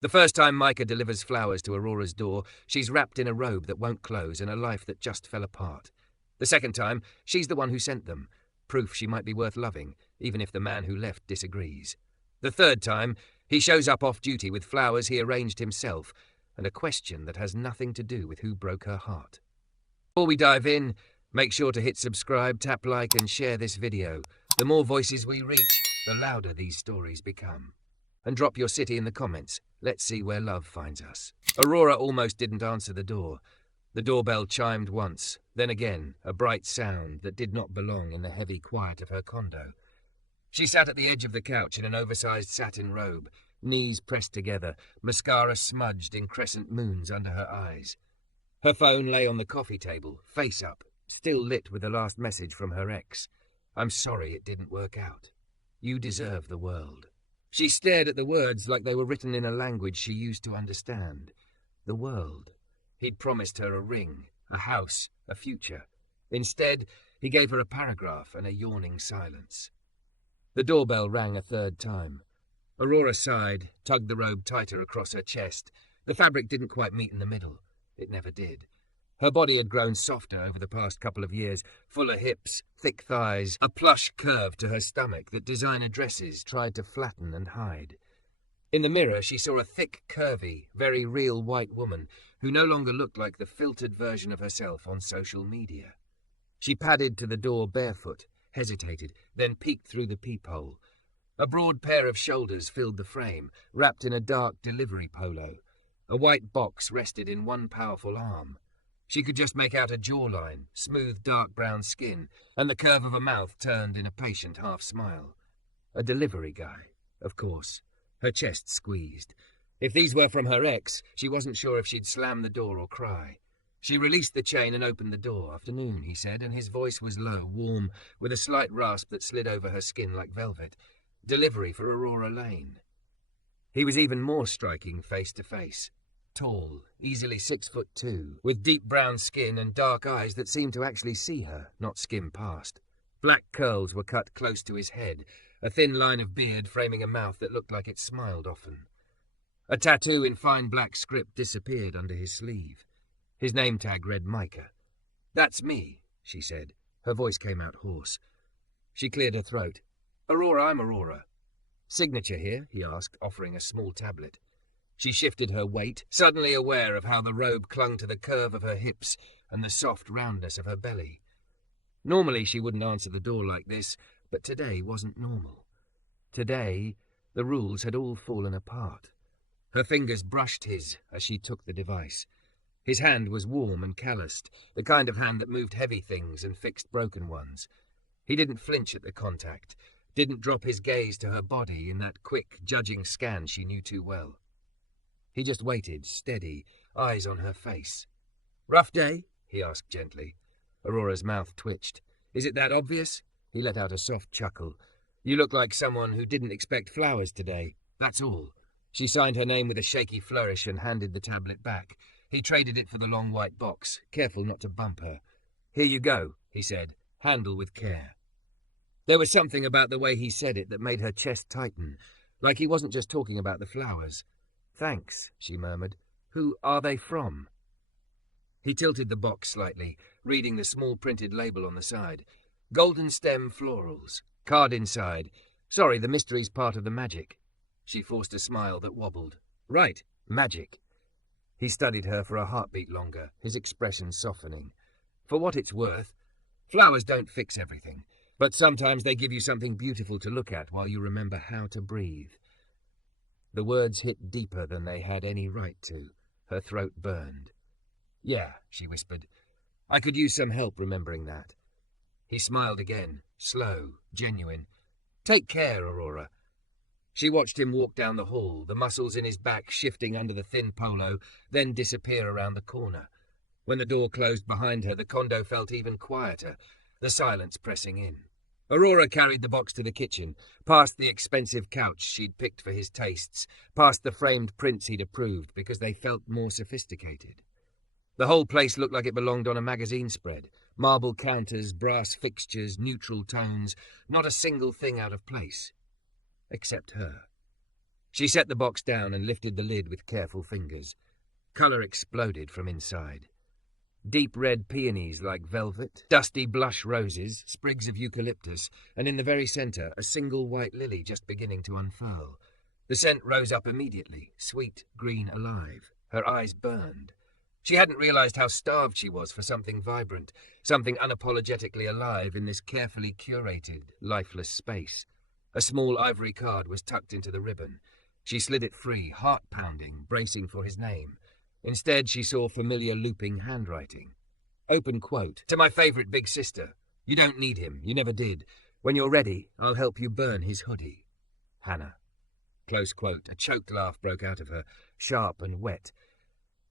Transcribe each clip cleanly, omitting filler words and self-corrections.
The first time Micah delivers flowers to Aurora's door, she's wrapped in a robe that won't close and a life that just fell apart. The second time, she's the one who sent them, proof she might be worth loving, even if the man who left disagrees. The third time, he shows up off duty with flowers he arranged himself, and a question that has nothing to do with who broke her heart. Before we dive in, make sure to hit subscribe, tap like and share this video. The more voices we reach, the louder these stories become. And drop your city in the comments. Let's see where love finds us. Aurora almost didn't answer the door. The doorbell chimed once, then again, a bright sound that did not belong in the heavy quiet of her condo. She sat at the edge of the couch in an oversized satin robe, knees pressed together, mascara smudged in crescent moons under her eyes. Her phone lay on the coffee table, face up, still lit with the last message from her ex. "I'm sorry it didn't work out. You deserve the world." She stared at the words like they were written in a language she used to understand. The world. He'd promised her a ring, a house, a future. Instead, he gave her a paragraph and a yawning silence. The doorbell rang a third time. Aurora sighed, tugged the robe tighter across her chest. The fabric didn't quite meet in the middle. It never did. Her body had grown softer over the past couple of years, fuller hips, thick thighs, a plush curve to her stomach that designer dresses tried to flatten and hide. In the mirror, she saw a thick, curvy, very real white woman who no longer looked like the filtered version of herself on social media. She padded to the door barefoot, hesitated, then peeked through the peephole. A broad pair of shoulders filled the frame, wrapped in a dark delivery polo. A white box rested in one powerful arm. She could just make out a jawline, smooth dark brown skin, and the curve of a mouth turned in a patient half-smile. A delivery guy, of course. Her chest squeezed. If these were from her ex, she wasn't sure if she'd slam the door or cry. She released the chain and opened the door. "Afternoon," he said, and his voice was low, warm, with a slight rasp that slid over her skin like velvet. Delivery for Aurora Lane. He was even more striking face to face. Tall, easily 6'2", with deep brown skin and dark eyes that seemed to actually see her, not skim past. Black curls were cut close to his head, a thin line of beard framing a mouth that looked like it smiled often. A tattoo in fine black script disappeared under his sleeve. His name tag read Micah. "That's me," she said. Her voice came out hoarse. She cleared her throat. "Aurora, I'm Aurora." "Signature here?" he asked, offering a small tablet. She shifted her weight, suddenly aware of how the robe clung to the curve of her hips and the soft roundness of her belly. Normally she wouldn't answer the door like this, but today wasn't normal. Today, the rules had all fallen apart. Her fingers brushed his as she took the device. His hand was warm and calloused, the kind of hand that moved heavy things and fixed broken ones. He didn't flinch at the contact, didn't drop his gaze to her body in that quick, judging scan she knew too well. He just waited, steady, eyes on her face. "Rough day?" he asked gently. Aurora's mouth twitched. "Is it that obvious?" He let out a soft chuckle. "You look like someone who didn't expect flowers today. That's all." She signed her name with a shaky flourish and handed the tablet back. He traded it for the long white box, careful not to bump her. "Here you go," he said. "Handle with care." There was something about the way he said it that made her chest tighten, like he wasn't just talking about the flowers. "Thanks," she murmured. "Who are they from?" He tilted the box slightly, reading the small printed label on the side. "Golden stem florals. Card inside. Sorry, the mystery's part of the magic." She forced a smile that wobbled. "Right, magic." He studied her for a heartbeat longer, his expression softening. "For what it's worth, flowers don't fix everything, but sometimes they give you something beautiful to look at while you remember how to breathe." The words hit deeper than they had any right to. Her throat burned. "Yeah," she whispered. "I could use some help remembering that." He smiled again, slow, genuine. "Take care, Aurora." She watched him walk down the hall, the muscles in his back shifting under the thin polo, then disappear around the corner. When the door closed behind her, the condo felt even quieter, the silence pressing in. Aurora carried the box to the kitchen, past the expensive couch she'd picked for his tastes, past the framed prints he'd approved because they felt more sophisticated. The whole place looked like it belonged on a magazine spread. Marble counters, brass fixtures, neutral tones, not a single thing out of place. Except her. She set the box down and lifted the lid with careful fingers. Colour exploded from inside. Deep red peonies like velvet, dusty blush roses, sprigs of eucalyptus, and in the very centre a single white lily just beginning to unfurl. The scent rose up immediately, sweet, green, alive. Her eyes burned. She hadn't realised how starved she was for something vibrant, something unapologetically alive in this carefully curated, lifeless space. A small ivory card was tucked into the ribbon. She slid it free, heart-pounding, bracing for his name. Instead, she saw familiar looping handwriting. Open quote. To my favourite big sister. You don't need him. You never did. When you're ready, I'll help you burn his hoodie. Hannah. Close quote. A choked laugh broke out of her, sharp and wet.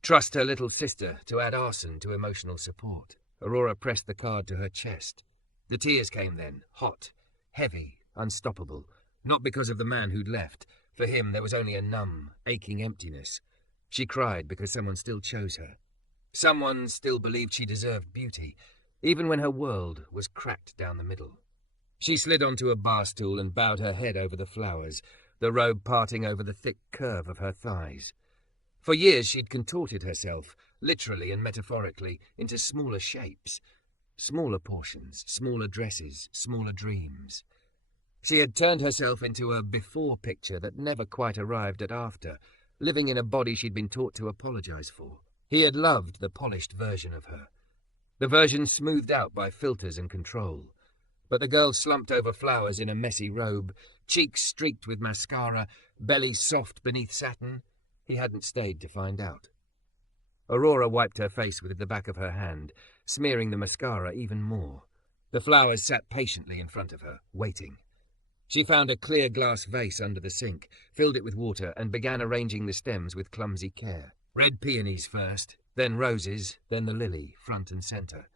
Trust her little sister to add arson to emotional support. Aurora pressed the card to her chest. The tears came then, hot, heavy, unstoppable. Not because of the man who'd left. For him, there was only a numb, aching emptiness. She cried because someone still chose her. Someone still believed she deserved beauty, even when her world was cracked down the middle. She slid onto a bar stool and bowed her head over the flowers, the robe parting over the thick curve of her thighs. For years she'd contorted herself, literally and metaphorically, into smaller shapes. Smaller portions, smaller dresses, smaller dreams. She had turned herself into a before picture that never quite arrived at after, living in a body she'd been taught to apologize for. He had loved the polished version of her, the version smoothed out by filters and control. But the girl slumped over flowers in a messy robe, cheeks streaked with mascara, belly soft beneath satin. He hadn't stayed to find out. Aurora wiped her face with the back of her hand, smearing the mascara even more. The flowers sat patiently in front of her, waiting. She found a clear glass vase under the sink, filled it with water, and began arranging the stems with clumsy care. Red peonies first, then roses, then the lily, front and centre.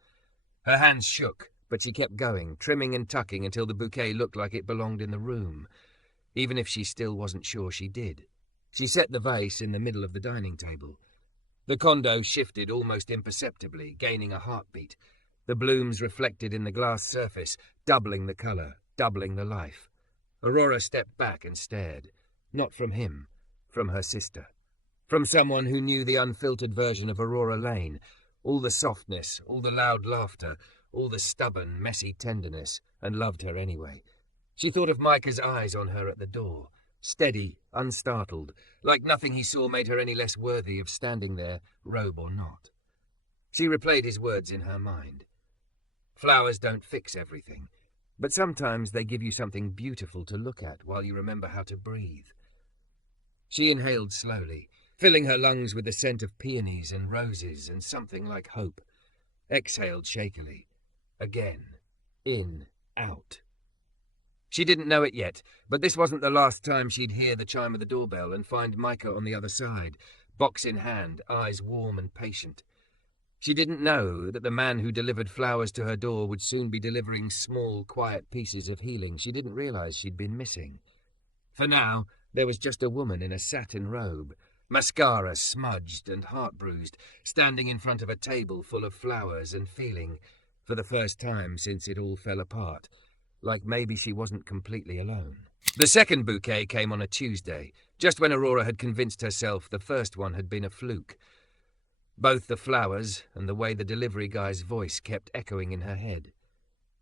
Her hands shook, but she kept going, trimming and tucking until the bouquet looked like it belonged in the room, even if she still wasn't sure she did. She set the vase in the middle of the dining table. The condo shifted almost imperceptibly, gaining a heartbeat. The blooms reflected in the glass surface, doubling the colour, doubling the life. Aurora stepped back and stared. Not from him, from her sister. From someone who knew the unfiltered version of Aurora Lane, all the softness, all the loud laughter, all the stubborn, messy tenderness, and loved her anyway. She thought of Micah's eyes on her at the door, steady, unstartled, like nothing he saw made her any less worthy of standing there, robe or not. She replayed his words in her mind. Flowers don't fix everything, but sometimes they give you something beautiful to look at while you remember how to breathe. She inhaled slowly, filling her lungs with the scent of peonies and roses and something like hope. Exhaled shakily. Again. In. Out. She didn't know it yet, but this wasn't the last time she'd hear the chime of the doorbell and find Micah on the other side, box in hand, eyes warm and patient. She didn't know that the man who delivered flowers to her door would soon be delivering small, quiet pieces of healing she didn't realize she'd been missing. For now, there was just a woman in a satin robe, mascara smudged and heart-bruised, standing in front of a table full of flowers and feeling, for the first time since it all fell apart, like maybe she wasn't completely alone. The second bouquet came on a Tuesday, just when Aurora had convinced herself the first one had been a fluke. Both the flowers and the way the delivery guy's voice kept echoing in her head.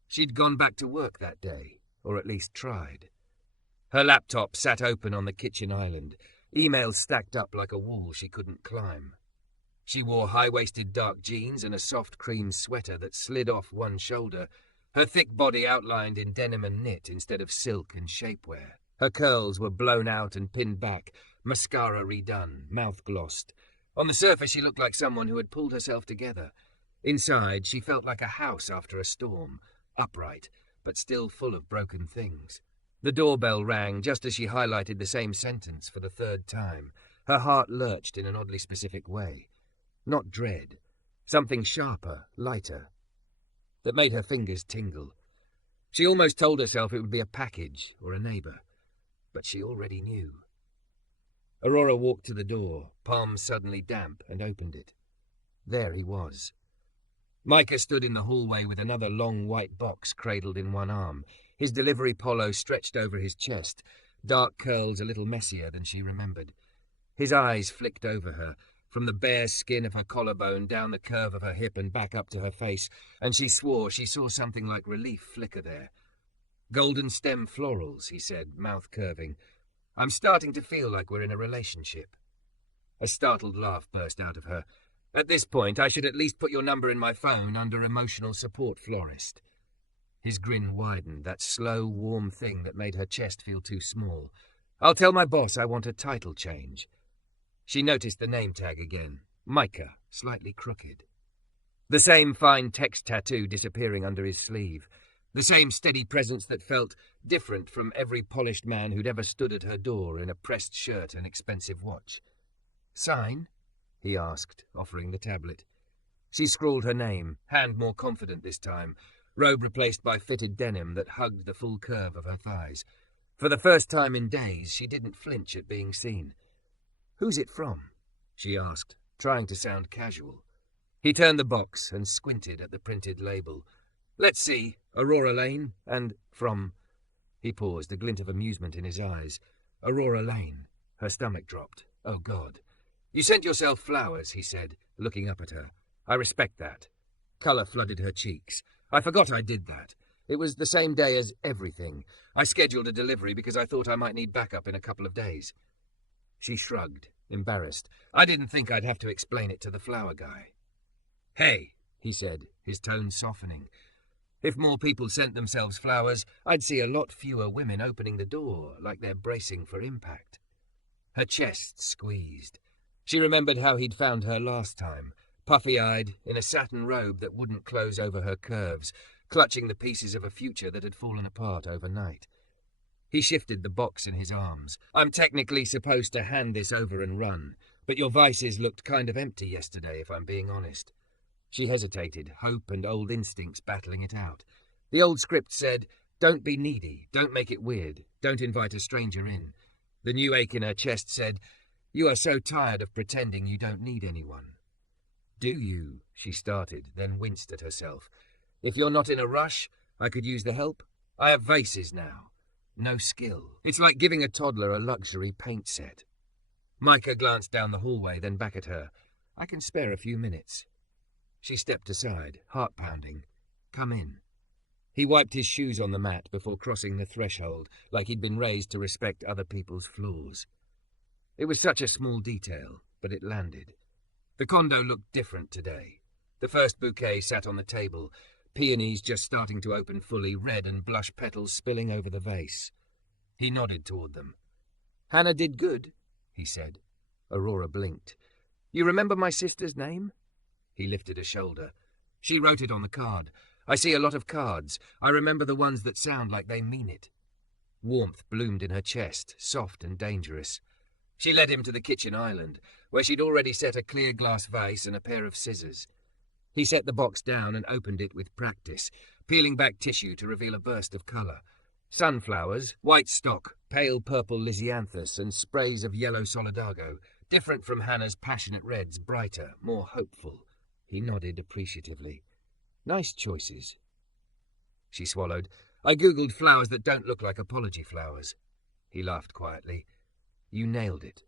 She'd gone back to work that day, or at least tried. Her laptop sat open on the kitchen island, emails stacked up like a wall she couldn't climb. She wore high-waisted dark jeans and a soft cream sweater that slid off one shoulder, her thick body outlined in denim and knit instead of silk and shapewear. Her curls were blown out and pinned back, mascara redone, mouth glossed. On the surface she looked like someone who had pulled herself together. Inside she felt like a house after a storm, upright, but still full of broken things. The doorbell rang just as she highlighted the same sentence for the third time. Her heart lurched in an oddly specific way. Not dread, something sharper, lighter, that made her fingers tingle. She almost told herself it would be a package or a neighbour, but she already knew. Aurora walked to the door, palms suddenly damp, and opened it. There he was. Micah stood in the hallway with another long white box cradled in one arm, his delivery polo stretched over his chest, dark curls a little messier than she remembered. His eyes flicked over her, from the bare skin of her collarbone down the curve of her hip and back up to her face, and she swore she saw something like relief flicker there. "Golden stem florals," he said, mouth curving. "I'm starting to feel like we're in a relationship." A startled laugh burst out of her. "At this point, I should at least put your number in my phone under emotional support florist." His grin widened, that slow, warm thing that made her chest feel too small. "I'll tell my boss I want a title change." She noticed the name tag again. Micah, slightly crooked. The same fine text tattoo disappearing under his sleeve. The same steady presence that felt different from every polished man who'd ever stood at her door in a pressed shirt and expensive watch. "Sign?" he asked, offering the tablet. She scrawled her name, hand more confident this time, robe replaced by fitted denim that hugged the full curve of her thighs. For the first time in days, she didn't flinch at being seen. "Who's it from?" she asked, trying to sound casual. He turned the box and squinted at the printed label. "Let's see, Aurora Lane, and from..." He paused, a glint of amusement in his eyes. Aurora Lane. Her stomach dropped. "Oh, God." "You sent yourself flowers," he said, looking up at her. "I respect that." Colour flooded her cheeks. "I forgot I did that. It was the same day as everything. I scheduled a delivery because I thought I might need backup in a couple of days." She shrugged, embarrassed. "I didn't think I'd have to explain it to the flower guy." "Hey," he said, his tone softening. "If more people sent themselves flowers, I'd see a lot fewer women opening the door, like they're bracing for impact." Her chest squeezed. She remembered how he'd found her last time, puffy-eyed, in a satin robe that wouldn't close over her curves, clutching the pieces of a future that had fallen apart overnight. He shifted the box in his arms. "I'm technically supposed to hand this over and run, but your vices looked kind of empty yesterday, if I'm being honest." She hesitated, hope and old instincts battling it out. The old script said, "Don't be needy, don't make it weird, don't invite a stranger in." The new ache in her chest said, "You are so tired of pretending you don't need anyone." "Do you?" she started, then winced at herself. "If you're not in a rush, I could use the help. I have vases now. No skill. It's like giving a toddler a luxury paint set." Micah glanced down the hallway, then back at her. "I can spare a few minutes." She stepped aside, heart pounding. "Come in." He wiped his shoes on the mat before crossing the threshold, like he'd been raised to respect other people's flaws. It was such a small detail, but it landed. The condo looked different today. The first bouquet sat on the table, peonies just starting to open fully, red and blush petals spilling over the vase. He nodded toward them. "Hannah did good," he said. Aurora blinked. "You remember my sister's name?" He lifted a shoulder. "She wrote it on the card. I see a lot of cards. I remember the ones that sound like they mean it." Warmth bloomed in her chest, soft and dangerous. She led him to the kitchen island, where she'd already set a clear glass vase and a pair of scissors. He set the box down and opened it with practice, peeling back tissue to reveal a burst of colour. Sunflowers, white stock, pale purple lisianthus, and sprays of yellow solidago, different from Hannah's passionate reds, brighter, more hopeful. He nodded appreciatively. "Nice choices." She swallowed. "I googled flowers that don't look like apology flowers." He laughed quietly. "You nailed it."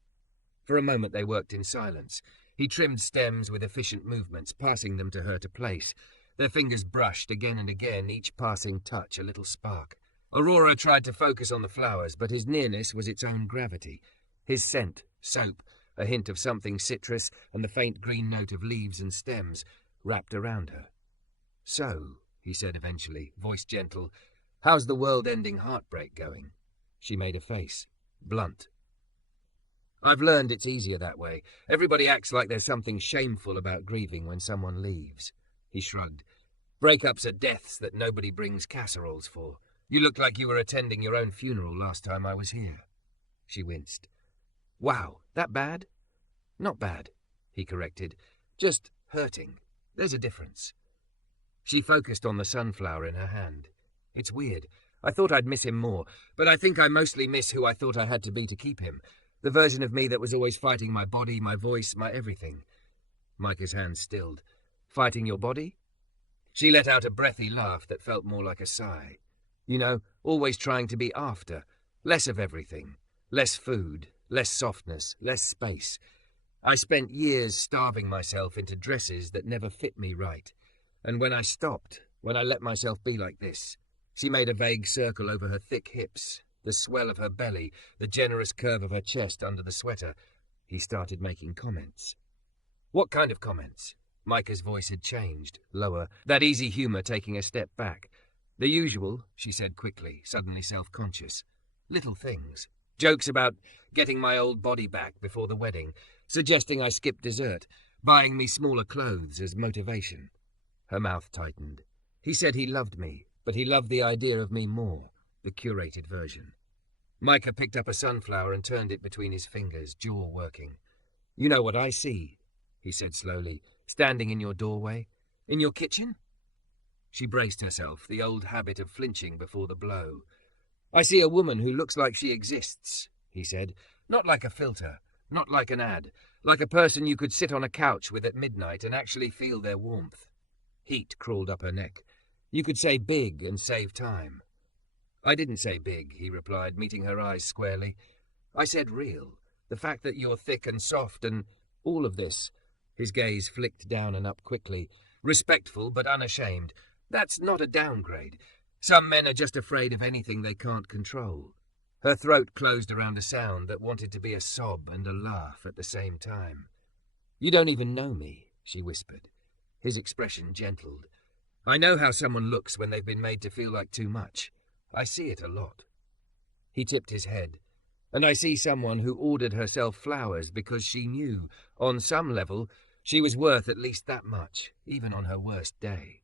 For a moment they worked in silence. He trimmed stems with efficient movements, passing them to her to place. Their fingers brushed again and again, each passing touch a little spark. Aurora tried to focus on the flowers, but his nearness was its own gravity. His scent, soap, a hint of something citrus, and the faint green note of leaves and stems, wrapped around her. "So," he said eventually, voice gentle, "how's the world-ending heartbreak going?" She made a face, blunt. "I've learned it's easier that way. Everybody acts like there's something shameful about grieving when someone leaves." He shrugged. "Breakups are deaths that nobody brings casseroles for. You looked like you were attending your own funeral last time I was here." She winced. "Wow, that bad?" "Not bad," he corrected. "Just hurting. There's a difference." She focused on the sunflower in her hand. "It's weird. I thought I'd miss him more, but I think I mostly miss who I thought I had to be to keep him. The version of me that was always fighting my body, my voice, my everything." Micah's hand stilled. "Fighting your body?" She let out a breathy laugh that felt more like a sigh. "You know, always trying to be after. Less of everything. Less food, less softness, less space. I spent years starving myself into dresses that never fit me right. And when I stopped, when I let myself be like this, she made a vague circle over her thick hips, the swell of her belly, the generous curve of her chest under the sweater. He started making comments. What kind of comments? Micah's voice had changed, lower, that easy humour taking a step back. The usual, she said quickly, suddenly self-conscious. Little things. Jokes about getting my old body back before the wedding, suggesting I skip dessert, buying me smaller clothes as motivation. Her mouth tightened. He said he loved me, but he loved the idea of me more, the curated version. Micah picked up a sunflower and turned it between his fingers, jaw working. You know what I see, he said slowly, standing in your doorway. In your kitchen? She braced herself, the old habit of flinching before the blow. I see a woman who looks like she exists, he said. Not like a filter, not like an ad, like a person you could sit on a couch with at midnight and actually feel their warmth. Heat crawled up her neck. You could say big and save time. I didn't say big, he replied, meeting her eyes squarely. I said real. The fact that you're thick and soft and all of this. His gaze flicked down and up quickly. Respectful but unashamed. That's not a downgrade. Some men are just afraid of anything they can't control. Her throat closed around a sound that wanted to be a sob and a laugh at the same time. You don't even know me, she whispered. His expression gentled. I know how someone looks when they've been made to feel like too much. I see it a lot. He tipped his head. And I see someone who ordered herself flowers because she knew, on some level, she was worth at least that much, even on her worst day.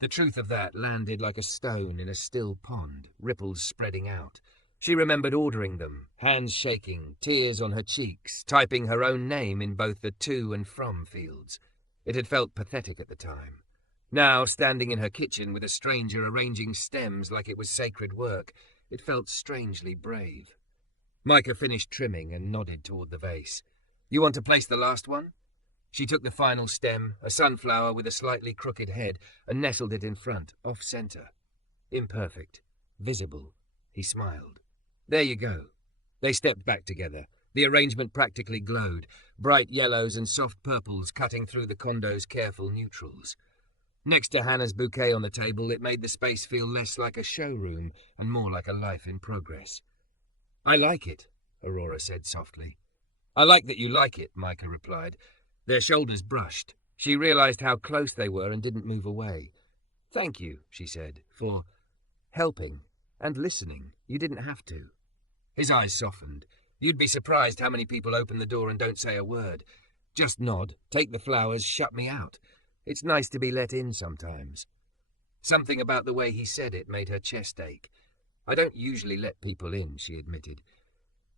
The truth of that landed like a stone in a still pond, ripples spreading out. She remembered ordering them, hands shaking, tears on her cheeks, typing her own name in both the to and from fields. It had felt pathetic at the time. Now, standing in her kitchen with a stranger arranging stems like it was sacred work, it felt strangely brave. Micah finished trimming and nodded toward the vase. You want to place the last one? She took the final stem, a sunflower with a slightly crooked head, and nestled it in front, off-center. Imperfect. Visible. He smiled. There you go. They stepped back together. The arrangement practically glowed, bright yellows and soft purples cutting through the condo's careful neutrals. Next to Hannah's bouquet on the table, it made the space feel less like a showroom and more like a life in progress. I like it, Aurora said softly. I like that you like it, Micah replied. Their shoulders brushed. She realized how close they were and didn't move away. Thank you, she said, for helping and listening. You didn't have to. His eyes softened. You'd be surprised how many people open the door and don't say a word. Just nod, take the flowers, shut me out. It's nice to be let in sometimes. Something about the way he said it made her chest ache. I don't usually let people in, she admitted.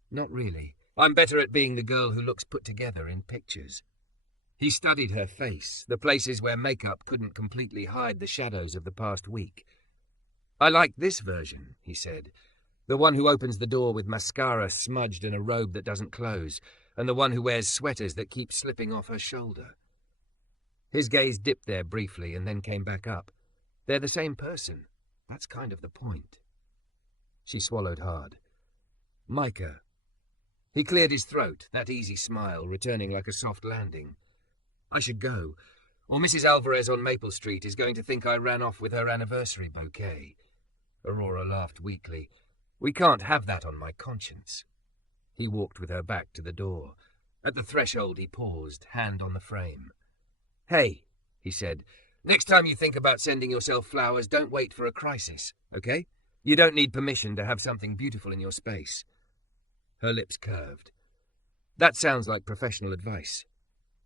Not really. I'm better at being the girl who looks put together in pictures. He studied her face, the places where makeup couldn't completely hide the shadows of the past week. I like this version, he said. The one who opens the door with mascara smudged and a robe that doesn't close, and the one who wears sweaters that keep slipping off her shoulder. His gaze dipped there briefly and then came back up. They're the same person. That's kind of the point. She swallowed hard. Micah. He cleared his throat, that easy smile returning like a soft landing. I should go, or Mrs. Alvarez on Maple Street is going to think I ran off with her anniversary bouquet. Aurora laughed weakly. We can't have that on my conscience. He walked with her back to the door. At the threshold he paused, hand on the frame. Hey, he said, next time you think about sending yourself flowers, don't wait for a crisis, okay? You don't need permission to have something beautiful in your space. Her lips curved. That sounds like professional advice.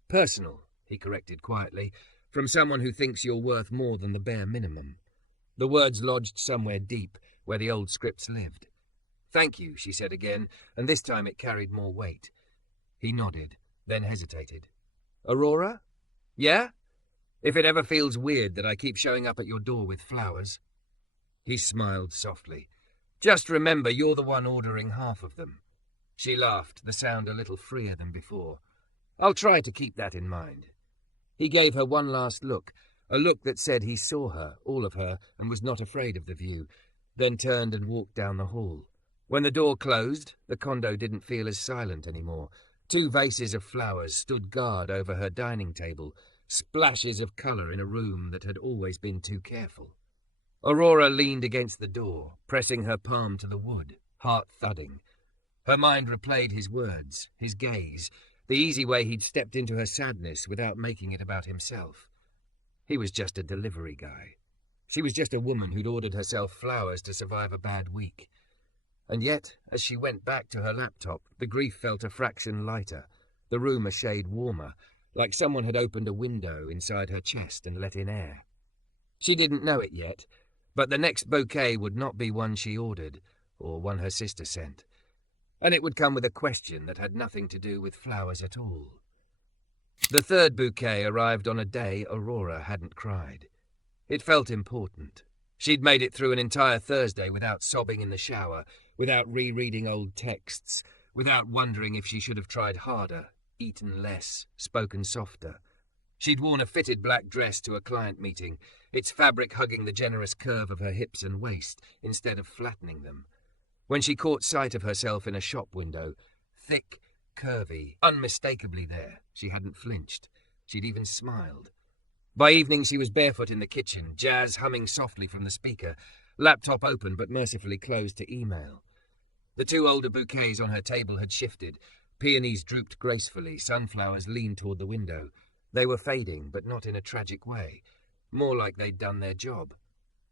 Personal, he corrected quietly, from someone who thinks you're worth more than the bare minimum. The words lodged somewhere deep, where the old scripts lived. Thank you, she said again, and this time it carried more weight. He nodded, then hesitated. Aurora? Yeah? If it ever feels weird that I keep showing up at your door with flowers. He smiled softly. Just remember you're the one ordering half of them. She laughed, the sound a little freer than before. I'll try to keep that in mind. He gave her one last look, a look that said he saw her, all of her, and was not afraid of the view, then turned and walked down the hall. When the door closed, the condo didn't feel as silent anymore. 2 vases of flowers stood guard over her dining table, splashes of colour in a room that had always been too careful. Aurora leaned against the door, pressing her palm to the wood, heart thudding. Her mind replayed his words, his gaze, the easy way he'd stepped into her sadness without making it about himself. He was just a delivery guy. She was just a woman who'd ordered herself flowers to survive a bad week. And yet, as she went back to her laptop, the grief felt a fraction lighter, the room a shade warmer, like someone had opened a window inside her chest and let in air. She didn't know it yet, but the next bouquet would not be one she ordered, or one her sister sent. And it would come with a question that had nothing to do with flowers at all. The 3rd bouquet arrived on a day Aurora hadn't cried. It felt important. She'd made it through an entire Thursday without sobbing in the shower, without rereading old texts, without wondering if she should have tried harder, eaten less, spoken softer. She'd worn a fitted black dress to a client meeting, its fabric hugging the generous curve of her hips and waist instead of flattening them. When she caught sight of herself in a shop window, thick, curvy, unmistakably there, she hadn't flinched. She'd even smiled. By evening she was barefoot in the kitchen, jazz humming softly from the speaker, laptop open but mercifully closed to email. The 2 older bouquets on her table had shifted. Peonies drooped gracefully, sunflowers leaned toward the window. They were fading, but not in a tragic way. More like they'd done their job.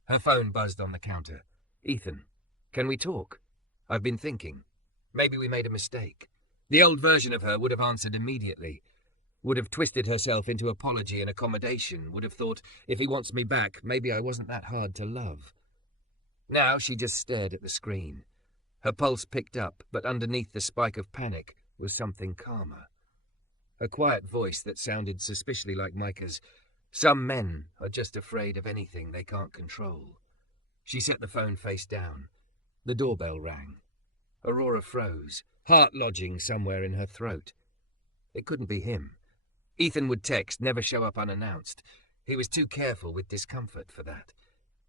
Her phone buzzed on the counter. "Ethan, can we talk? I've been thinking. Maybe we made a mistake." The old version of her would have answered immediately. Would have twisted herself into apology and accommodation, would have thought, if he wants me back, maybe I wasn't that hard to love. Now she just stared at the screen. Her pulse picked up, but underneath the spike of panic was something calmer. A quiet voice that sounded suspiciously like Micah's. "Some men are just afraid of anything they can't control." She set the phone face down. The doorbell rang. Aurora froze, heart lodging somewhere in her throat. It couldn't be him. Ethan would text, never show up unannounced. He was too careful with discomfort for that.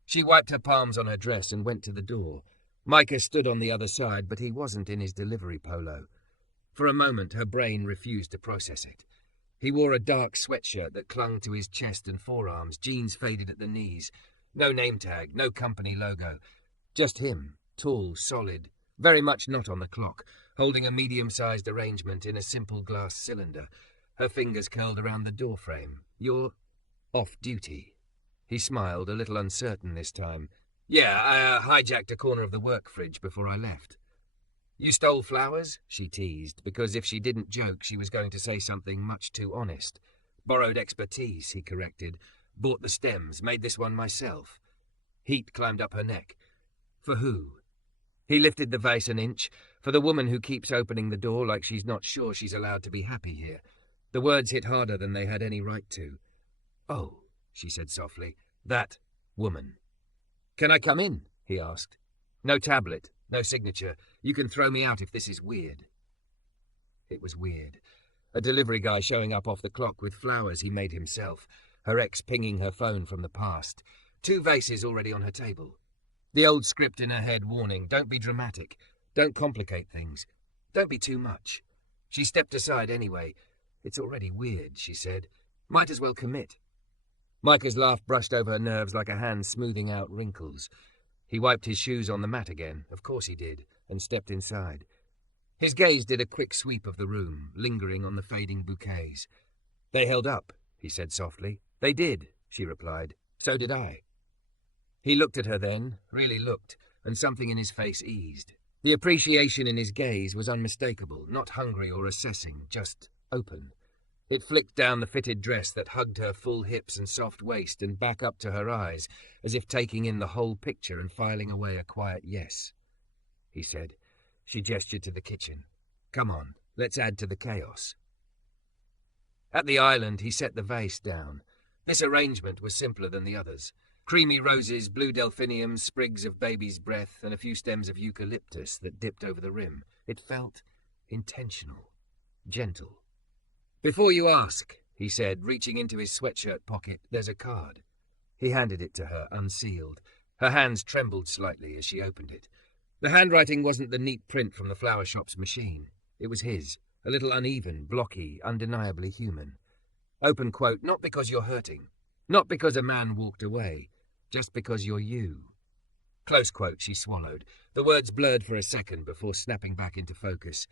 She wiped her palms on her dress and went to the door. Micah stood on the other side, but he wasn't in his delivery polo. For a moment, her brain refused to process it. He wore a dark sweatshirt that clung to his chest and forearms, jeans faded at the knees. No name tag, no company logo. Just him, tall, solid, very much not on the clock, holding a medium-sized arrangement in a simple glass cylinder. Her fingers curled around the doorframe. "You're off-duty." He smiled, a little uncertain this time. "Yeah, I hijacked a corner of the work fridge before I left." "You stole flowers?" she teased, because if she didn't joke, she was going to say something much too honest. "Borrowed expertise," he corrected. "Bought the stems, made this one myself." Heat climbed up her neck. "For who?" He lifted the vase an inch. "For the woman who keeps opening the door like she's not sure she's allowed to be happy here." The words hit harder than they had any right to. "Oh," she said softly, "that woman." "Can I come in?" he asked. "No tablet, no signature. You can throw me out if this is weird." It was weird. A delivery guy showing up off the clock with flowers he made himself. Her ex pinging her phone from the past. 2 vases already on her table. The old script in her head warning, "Don't be dramatic. Don't complicate things. Don't be too much." She stepped aside anyway. "It's already weird," she said. "Might as well commit." Micah's laugh brushed over her nerves like a hand smoothing out wrinkles. He wiped his shoes on the mat again, of course he did, and stepped inside. His gaze did a quick sweep of the room, lingering on the fading bouquets. "They held up," he said softly. "They did," she replied. "So did I." He looked at her then, really looked, and something in his face eased. The appreciation in his gaze was unmistakable, not hungry or assessing, just open. It flicked down the fitted dress that hugged her full hips and soft waist and back up to her eyes, as if taking in the whole picture and filing away a quiet yes. He said. She gestured to the kitchen. "Come on, let's add to the chaos." At the island, he set the vase down. This arrangement was simpler than the others. Creamy roses, blue delphiniums, sprigs of baby's breath, and a few stems of eucalyptus that dipped over the rim. It felt intentional, gentle. "Before you ask," he said, reaching into his sweatshirt pocket, "there's a card." He handed it to her, unsealed. Her hands trembled slightly as she opened it. The handwriting wasn't the neat print from the flower shop's machine. It was his, a little uneven, blocky, undeniably human. Open quote, not because you're hurting, not because a man walked away, just because you're you. Close quote, she swallowed. The words blurred for a second before snapping back into focus.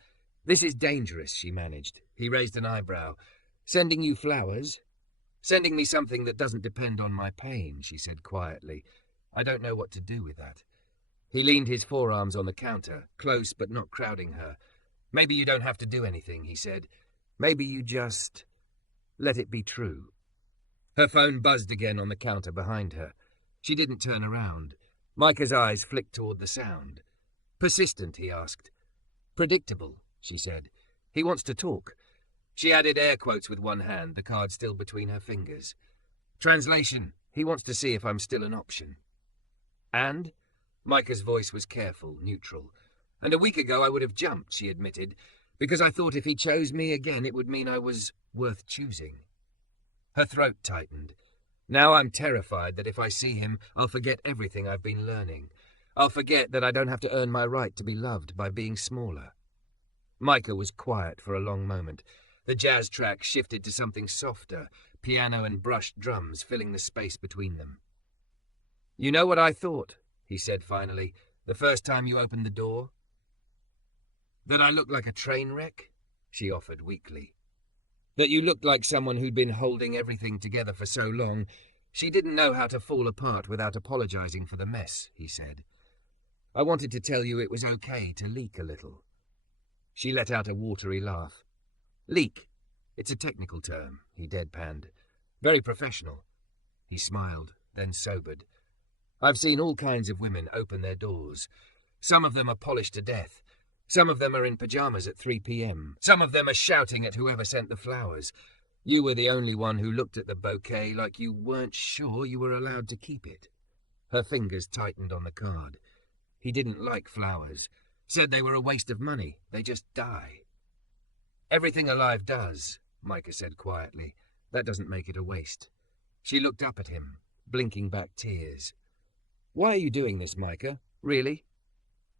This is dangerous, she managed. He raised an eyebrow. Sending you flowers? Sending me something that doesn't depend on my pain, she said quietly. I don't know what to do with that. He leaned his forearms on the counter, close but not crowding her. Maybe you don't have to do anything, he said. Maybe you just let it be true. Her phone buzzed again on the counter behind her. She didn't turn around. Micah's eyes flicked toward the sound. Persistent, he asked. Predictable, she said. He wants to talk. She added air quotes with one hand, the card still between her fingers. Translation, he wants to see if I'm still an option. And? Micah's voice was careful, neutral. And a week ago I would have jumped, she admitted, because I thought if he chose me again it would mean I was worth choosing. Her throat tightened. Now I'm terrified that if I see him, I'll forget everything I've been learning. I'll forget that I don't have to earn my right to be loved by being smaller. Micah was quiet for a long moment. The jazz track shifted to something softer, piano and brushed drums filling the space between them. You know what I thought, he said finally, the first time you opened the door? That I looked like a train wreck? She offered weakly. That you looked like someone who'd been holding everything together for so long, she didn't know how to fall apart without apologizing for the mess, he said. I wanted to tell you it was okay to leak a little. She let out a watery laugh. Leak. It's a technical term, he deadpanned. Very professional. He smiled, then sobered. I've seen all kinds of women open their doors. Some of them are polished to death. Some of them are in pyjamas at 3 p.m. Some of them are shouting at whoever sent the flowers. You were the only one who looked at the bouquet like you weren't sure you were allowed to keep it. Her fingers tightened on the card. He didn't like flowers. Said they were a waste of money. They just die. Everything alive does, Micah said quietly. That doesn't make it a waste. She looked up at him, blinking back tears. Why are you doing this, Micah? Really?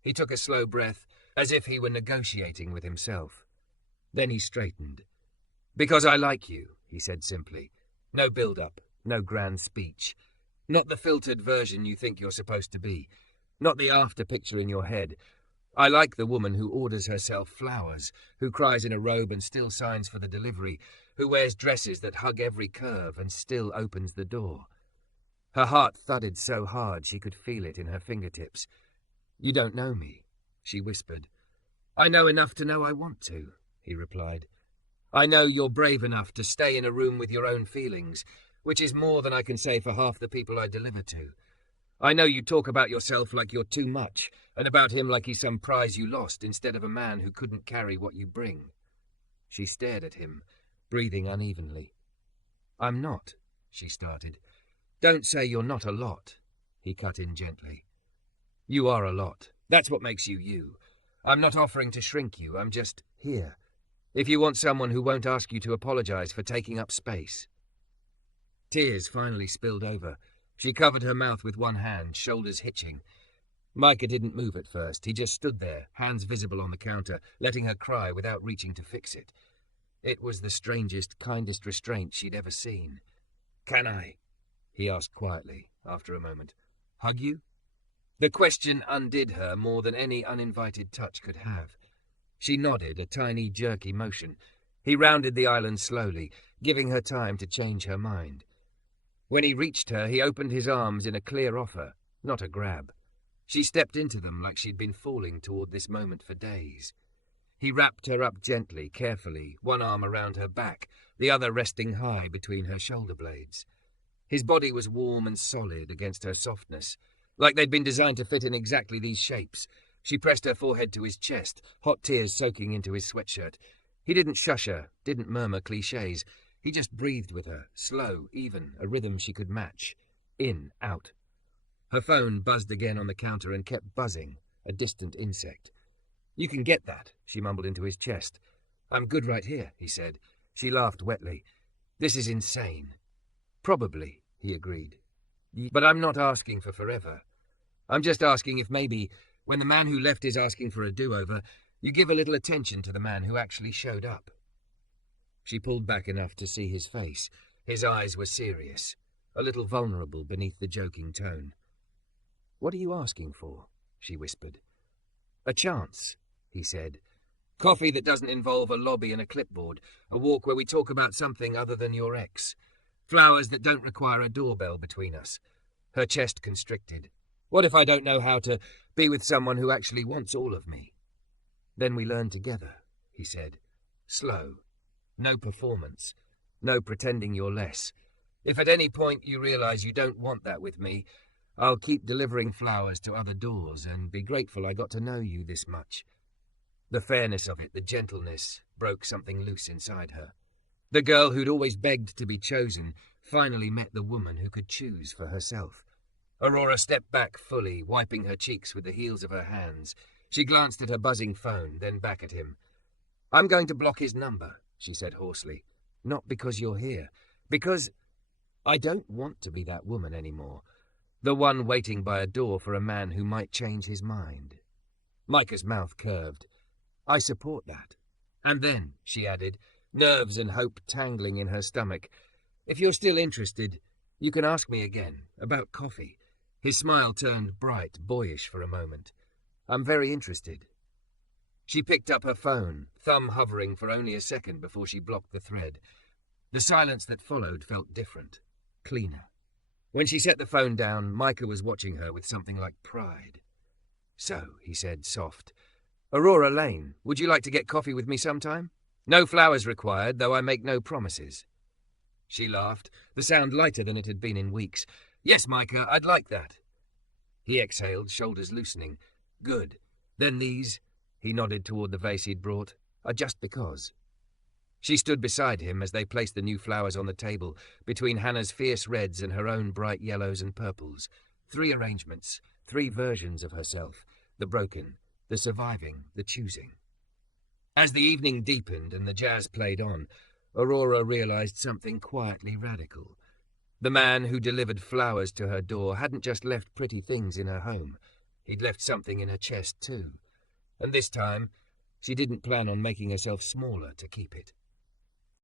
He took a slow breath, as if he were negotiating with himself. Then he straightened. Because I like you, he said simply. No build-up, no grand speech. Not the filtered version you think you're supposed to be. Not the after-picture in your head. I like the woman who orders herself flowers, who cries in a robe and still signs for the delivery, who wears dresses that hug every curve and still opens the door. Her heart thudded so hard she could feel it in her fingertips. You don't know me, she whispered. I know enough to know I want to, he replied. I know you're brave enough to stay in a room with your own feelings, which is more than I can say for half the people I deliver to. I know you talk about yourself like you're too much, and about him like he's some prize you lost instead of a man who couldn't carry what you bring. She stared at him, breathing unevenly. I'm not, she started. Don't say you're not a lot, he cut in gently. You are a lot. That's what makes you you. I'm not offering to shrink you, I'm just here. If you want someone who won't ask you to apologize for taking up space. Tears finally spilled over. She covered her mouth with one hand, shoulders hitching. Micah didn't move at first. He just stood there, hands visible on the counter, letting her cry without reaching to fix it. It was the strangest, kindest restraint she'd ever seen. Can I? He asked quietly, after a moment. Hug you? The question undid her more than any uninvited touch could have. She nodded, a tiny, jerky motion. He rounded the island slowly, giving her time to change her mind. When he reached her, he opened his arms in a clear offer, not a grab. She stepped into them like she'd been falling toward this moment for days. He wrapped her up gently, carefully, one arm around her back, the other resting high between her shoulder blades. His body was warm and solid against her softness, like they'd been designed to fit in exactly these shapes. She pressed her forehead to his chest, hot tears soaking into his sweatshirt. He didn't shush her, didn't murmur cliches. He just breathed with her, slow, even, a rhythm she could match. In, out. Her phone buzzed again on the counter and kept buzzing, a distant insect. You can get that, she mumbled into his chest. I'm good right here, he said. She laughed wetly. This is insane. Probably, he agreed. But I'm not asking for forever. I'm just asking if maybe When the man who left is asking for a do-over, you give a little attention to the man who actually showed up. She pulled back enough to see his face. His eyes were serious, a little vulnerable beneath the joking tone. "What are you asking for?" she whispered. "A chance," he said. "Coffee that doesn't involve a lobby and a clipboard. A walk where we talk about something other than your ex. Flowers that don't require a doorbell between us." Her chest constricted. "What if I don't know how to be with someone who actually wants all of me?" "Then we learn together," he said. "Slow. No performance. No pretending you're less. If at any point you realize you don't want that with me, I'll keep delivering flowers to other doors and be grateful I got to know you this much." The fairness of it, the gentleness, broke something loose inside her. The girl who'd always begged to be chosen finally met the woman who could choose for herself. Aurora stepped back fully, wiping her cheeks with the heels of her hands. She glanced at her buzzing phone, then back at him. "I'm going to block his number," she said hoarsely. "Not because you're here. Because I don't want to be that woman anymore. The one waiting by a door for a man who might change his mind." Micah's mouth curved. "I support that." "And then," she added, nerves and hope tangling in her stomach, "if you're still interested, you can ask me again, about coffee." His smile turned bright, boyish for a moment. "I'm very interested." She picked up her phone, thumb hovering for only a second before she blocked the thread. The silence that followed felt different, cleaner. When she set the phone down, Micah was watching her with something like pride. "So," he said, soft, "Aurora Lane, would you like to get coffee with me sometime? No flowers required, though I make no promises." She laughed, the sound lighter than it had been in weeks. "Yes, Micah, I'd like that." He exhaled, shoulders loosening. "Good. Then these," he nodded toward the vase he'd brought, "are just because." She stood beside him as they placed the new flowers on the table, between Hannah's fierce reds and her own bright yellows and purples. 3 arrangements, 3 versions of herself, the broken, the surviving, the choosing. As the evening deepened and the jazz played on, Aurora realized something quietly radical. The man who delivered flowers to her door hadn't just left pretty things in her home. He'd left something in her chest too. And this time, she didn't plan on making herself smaller to keep it.